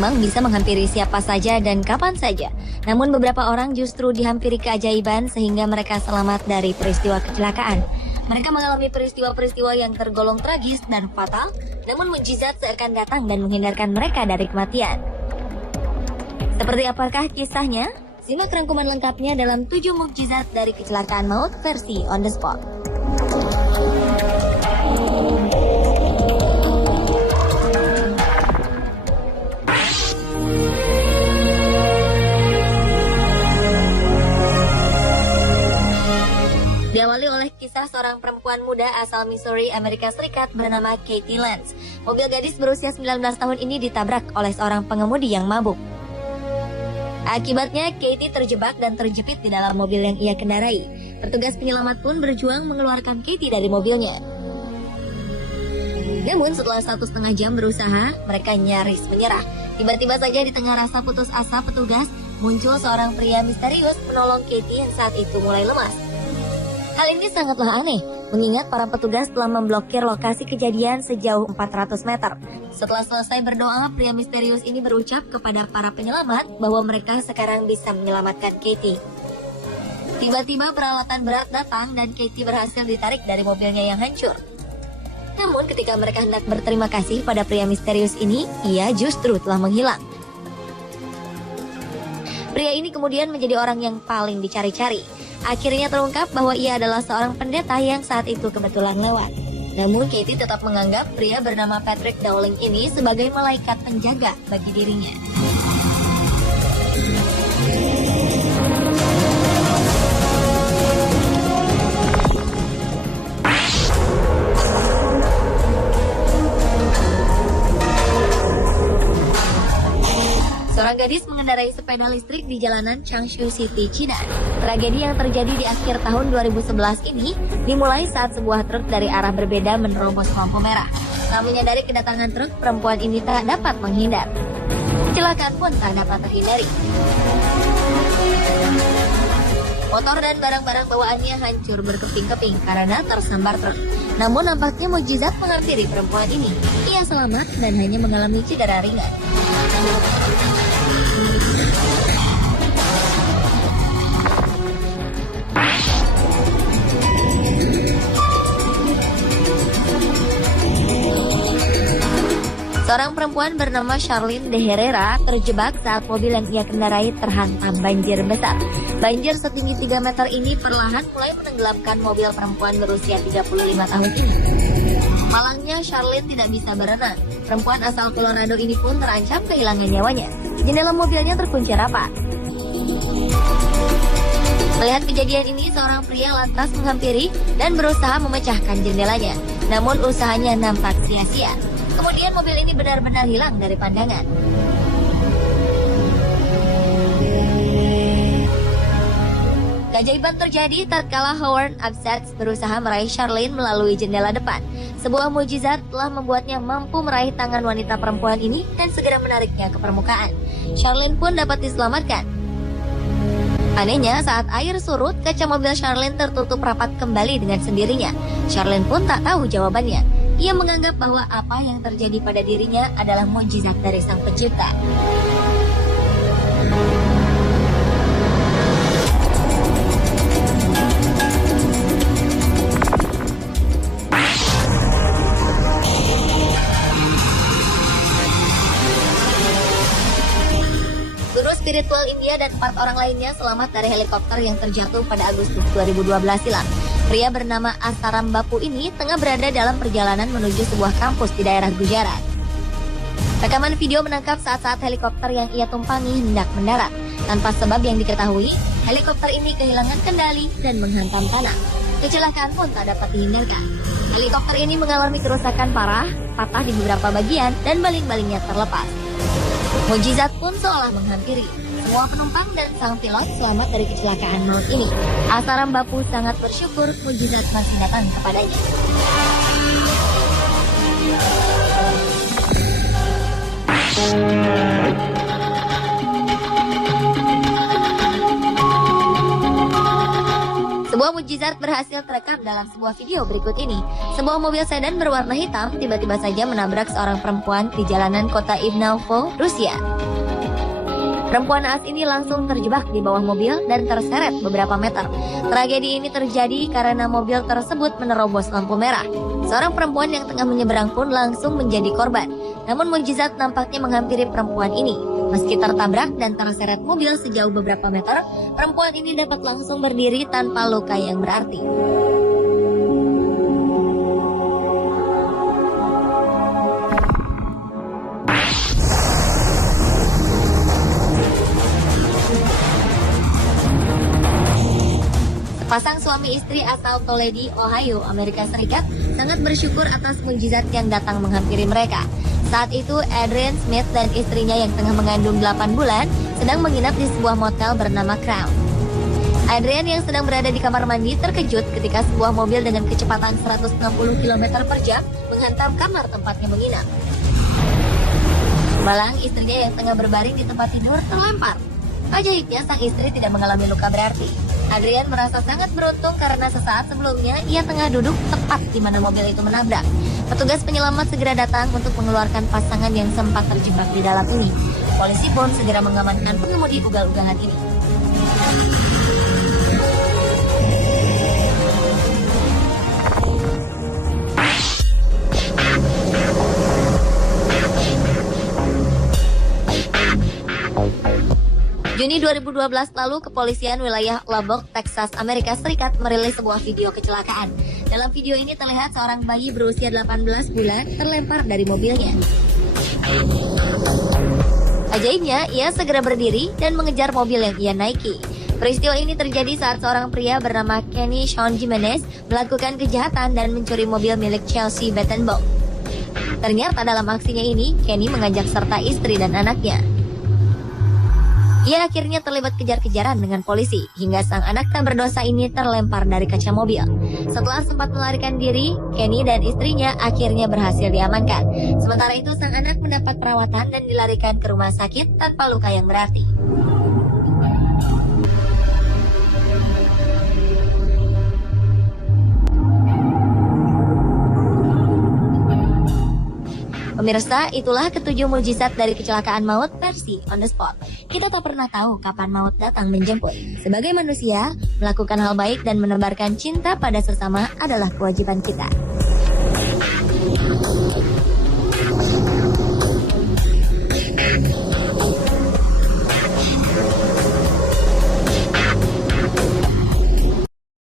memang bisa menghampiri siapa saja dan kapan saja. Namun beberapa orang justru dihampiri keajaiban sehingga mereka selamat dari peristiwa kecelakaan. Mereka mengalami peristiwa-peristiwa yang tergolong tragis dan fatal, namun mukjizat seakan datang dan menghindarkan mereka dari kematian. Seperti apakah kisahnya? Simak rangkuman lengkapnya dalam 7 mukjizat dari kecelakaan maut versi On The Spot. Diawali oleh kisah seorang perempuan muda asal Missouri, Amerika Serikat bernama Katie Lance. Mobil gadis berusia 19 tahun ini ditabrak oleh seorang pengemudi yang mabuk. Akibatnya, Katie terjebak dan terjepit di dalam mobil yang ia kendarai. Petugas penyelamat pun berjuang mengeluarkan Katie dari mobilnya. Namun setelah 1,5 jam berusaha, mereka nyaris menyerah. Tiba-tiba saja di tengah rasa putus asa petugas, muncul seorang pria misterius menolong Katie yang saat itu mulai lemas. Hal ini sangatlah aneh, mengingat para petugas telah memblokir lokasi kejadian sejauh 400 meter. Setelah selesai berdoa, pria misterius ini berucap kepada para penyelamat bahwa mereka sekarang bisa menyelamatkan Katie. Tiba-tiba peralatan berat datang dan Katie berhasil ditarik dari mobilnya yang hancur. Namun ketika mereka hendak berterima kasih pada pria misterius ini, ia justru telah menghilang. Pria ini kemudian menjadi orang yang paling dicari-cari. Akhirnya terungkap bahwa ia adalah seorang pendeta yang saat itu kebetulan lewat. Namun Katie tetap menganggap pria bernama Patrick Dowling ini sebagai malaikat penjaga bagi dirinya. Seorang gadis mengendarai sepeda listrik di jalanan Changshu City, China. Tragedi yang terjadi di akhir tahun 2011 ini dimulai saat sebuah truk dari arah berbeda menerobos lampu merah. Tak menyadari kedatangan truk, perempuan ini tak dapat menghindar. Kecelakaan pun tak dapat terhindari. Motor dan barang-barang bawaannya hancur berkeping-keping karena tersambar truk. Namun nampaknya mukjizat menghampiri perempuan ini. Ia selamat dan hanya mengalami cedera ringan. Seorang perempuan bernama Charlene de Herrera terjebak saat mobil yang ia kendarai terhantam banjir besar. Banjir setinggi 3 meter ini perlahan mulai menenggelamkan mobil perempuan berusia 35 tahun ini. Malangnya, Charlene tidak bisa berenang. Perempuan asal Colorado ini pun terancam kehilangan nyawanya. Jendela mobilnya terkunci rapat. Melihat kejadian ini, seorang pria lantas menghampiri dan berusaha memecahkan jendelanya. Namun usahanya nampak sia-sia. Kemudian mobil ini benar-benar hilang dari pandangan. Keajaiban terjadi tatkala Howard Absatz berusaha meraih Charlene melalui jendela depan. Sebuah mukjizat telah membuatnya mampu meraih tangan wanita perempuan ini dan segera menariknya ke permukaan. Charlene pun dapat diselamatkan. Anehnya, saat air surut, kaca mobil Charlene tertutup rapat kembali dengan sendirinya. Charlene pun tak tahu jawabannya. Ia menganggap bahwa apa yang terjadi pada dirinya adalah mukjizat dari Sang Pencipta. Guru spiritual India dan 4 orang lainnya selamat dari helikopter yang terjatuh pada Agustus 2012 silam. Pria bernama Asaram Bapu ini tengah berada dalam perjalanan menuju sebuah kampus di daerah Gujarat. Rekaman video menangkap saat-saat helikopter yang ia tumpangi hendak mendarat. Tanpa sebab yang diketahui, helikopter ini kehilangan kendali dan menghantam tanah. Kecelakaan pun tak dapat dihindarkan. Helikopter ini mengalami kerusakan parah, patah di beberapa bagian, dan baling-balingnya terlepas. Mukjizat pun seolah menghampiri. Semua penumpang dan sang pilot selamat dari kecelakaan maut ini. Asaram Bapu sangat bersyukur mukjizat masih datang kepadanya. Sebuah mukjizat berhasil terekam dalam sebuah video berikut ini. Sebuah mobil sedan berwarna hitam tiba-tiba saja menabrak seorang perempuan di jalanan kota Ivanovo, Rusia. Perempuan naas ini langsung terjebak di bawah mobil dan terseret beberapa meter. Tragedi ini terjadi karena mobil tersebut menerobos lampu merah. Seorang perempuan yang tengah menyeberang pun langsung menjadi korban. Namun mukjizat nampaknya menghampiri perempuan ini. Meski tertabrak dan terseret mobil sejauh beberapa meter, perempuan ini dapat langsung berdiri tanpa luka yang berarti. Pasang suami istri asal Toledo, Ohio, Amerika Serikat sangat bersyukur atas mukjizat yang datang menghampiri mereka. Saat itu, Adrian Smith dan istrinya yang tengah mengandung 8 bulan sedang menginap di sebuah motel bernama Crown. Adrian yang sedang berada di kamar mandi terkejut ketika sebuah mobil dengan kecepatan 160 km per jam menghantam kamar tempatnya menginap. Malang, istrinya yang tengah berbaring di tempat tidur terlempar. Ajaibnya, sang istri tidak mengalami luka berarti. Adrian merasa sangat beruntung karena sesaat sebelumnya ia tengah duduk tepat di mana mobil itu menabrak. Petugas penyelamat segera datang untuk mengeluarkan pasangan yang sempat terjebak di dalam ini. Polisi pun segera mengamankan pengemudi ugal-ugalan ini. Juni 2012 lalu, kepolisian wilayah Lubbock, Texas, Amerika Serikat merilis sebuah video kecelakaan. Dalam video ini terlihat seorang bayi berusia 18 bulan terlempar dari mobilnya. Ajaibnya, ia segera berdiri dan mengejar mobil yang ia naiki. Peristiwa ini terjadi saat seorang pria bernama Kenny Sean Jimenez melakukan kejahatan dan mencuri mobil milik Chelsea Bettenbaugh. Ternyata dalam aksinya ini, Kenny mengajak serta istri dan anaknya. Ia akhirnya terlibat kejar-kejaran dengan polisi, hingga sang anak tak berdosa ini terlempar dari kaca mobil. Setelah sempat melarikan diri, Kenny dan istrinya akhirnya berhasil diamankan. Sementara itu, sang anak mendapat perawatan dan dilarikan ke rumah sakit tanpa luka yang berarti. Pemirsa, itulah ketujuh mukjizat dari kecelakaan maut versi on the spot. Kita tak pernah tahu kapan maut datang menjemput. Sebagai manusia, melakukan hal baik dan menebarkan cinta pada sesama adalah kewajiban kita.